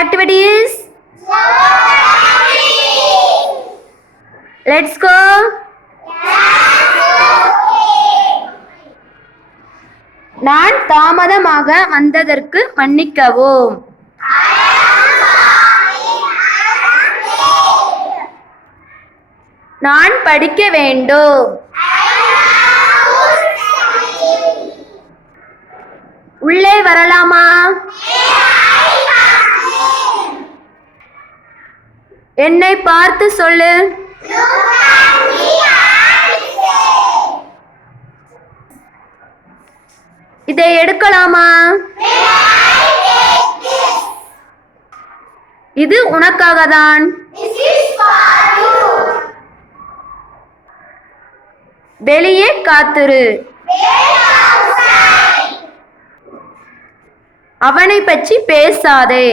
activity is? Let's go. நான் தாமதமாக வந்ததற்கு மன்னிக்கவும். நான் படிக்க வேண்டும். உள்ளே வரலாமா? என்னை பார்த்து சொல்லு. இதை எடுக்கலாமா? இது உனக்காக தான். வெளியே காத்திரு. அவனை பற்றி பேசாதே.